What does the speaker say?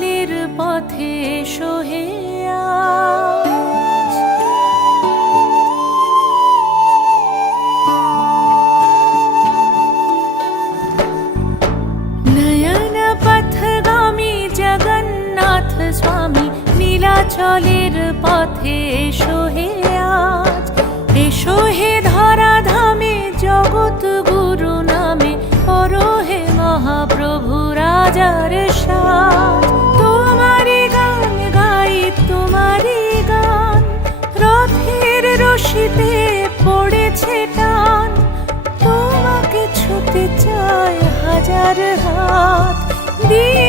নীলাচলের পথে এসো হে আজ। নয়ন পথগামী জগন্নাথ স্বামী নীলাচলের পথে এসো হে আজ। এসো হে ধরাধামে জগৎ গুরু নামে পরো হে মহাপ্রভু রাজার সাজ। তোমারি গান গাই তোমারি গান, রথের রশিতে পড়েছে টান। তোমাকে ছুতে চায় হাজার হাত দিয়ে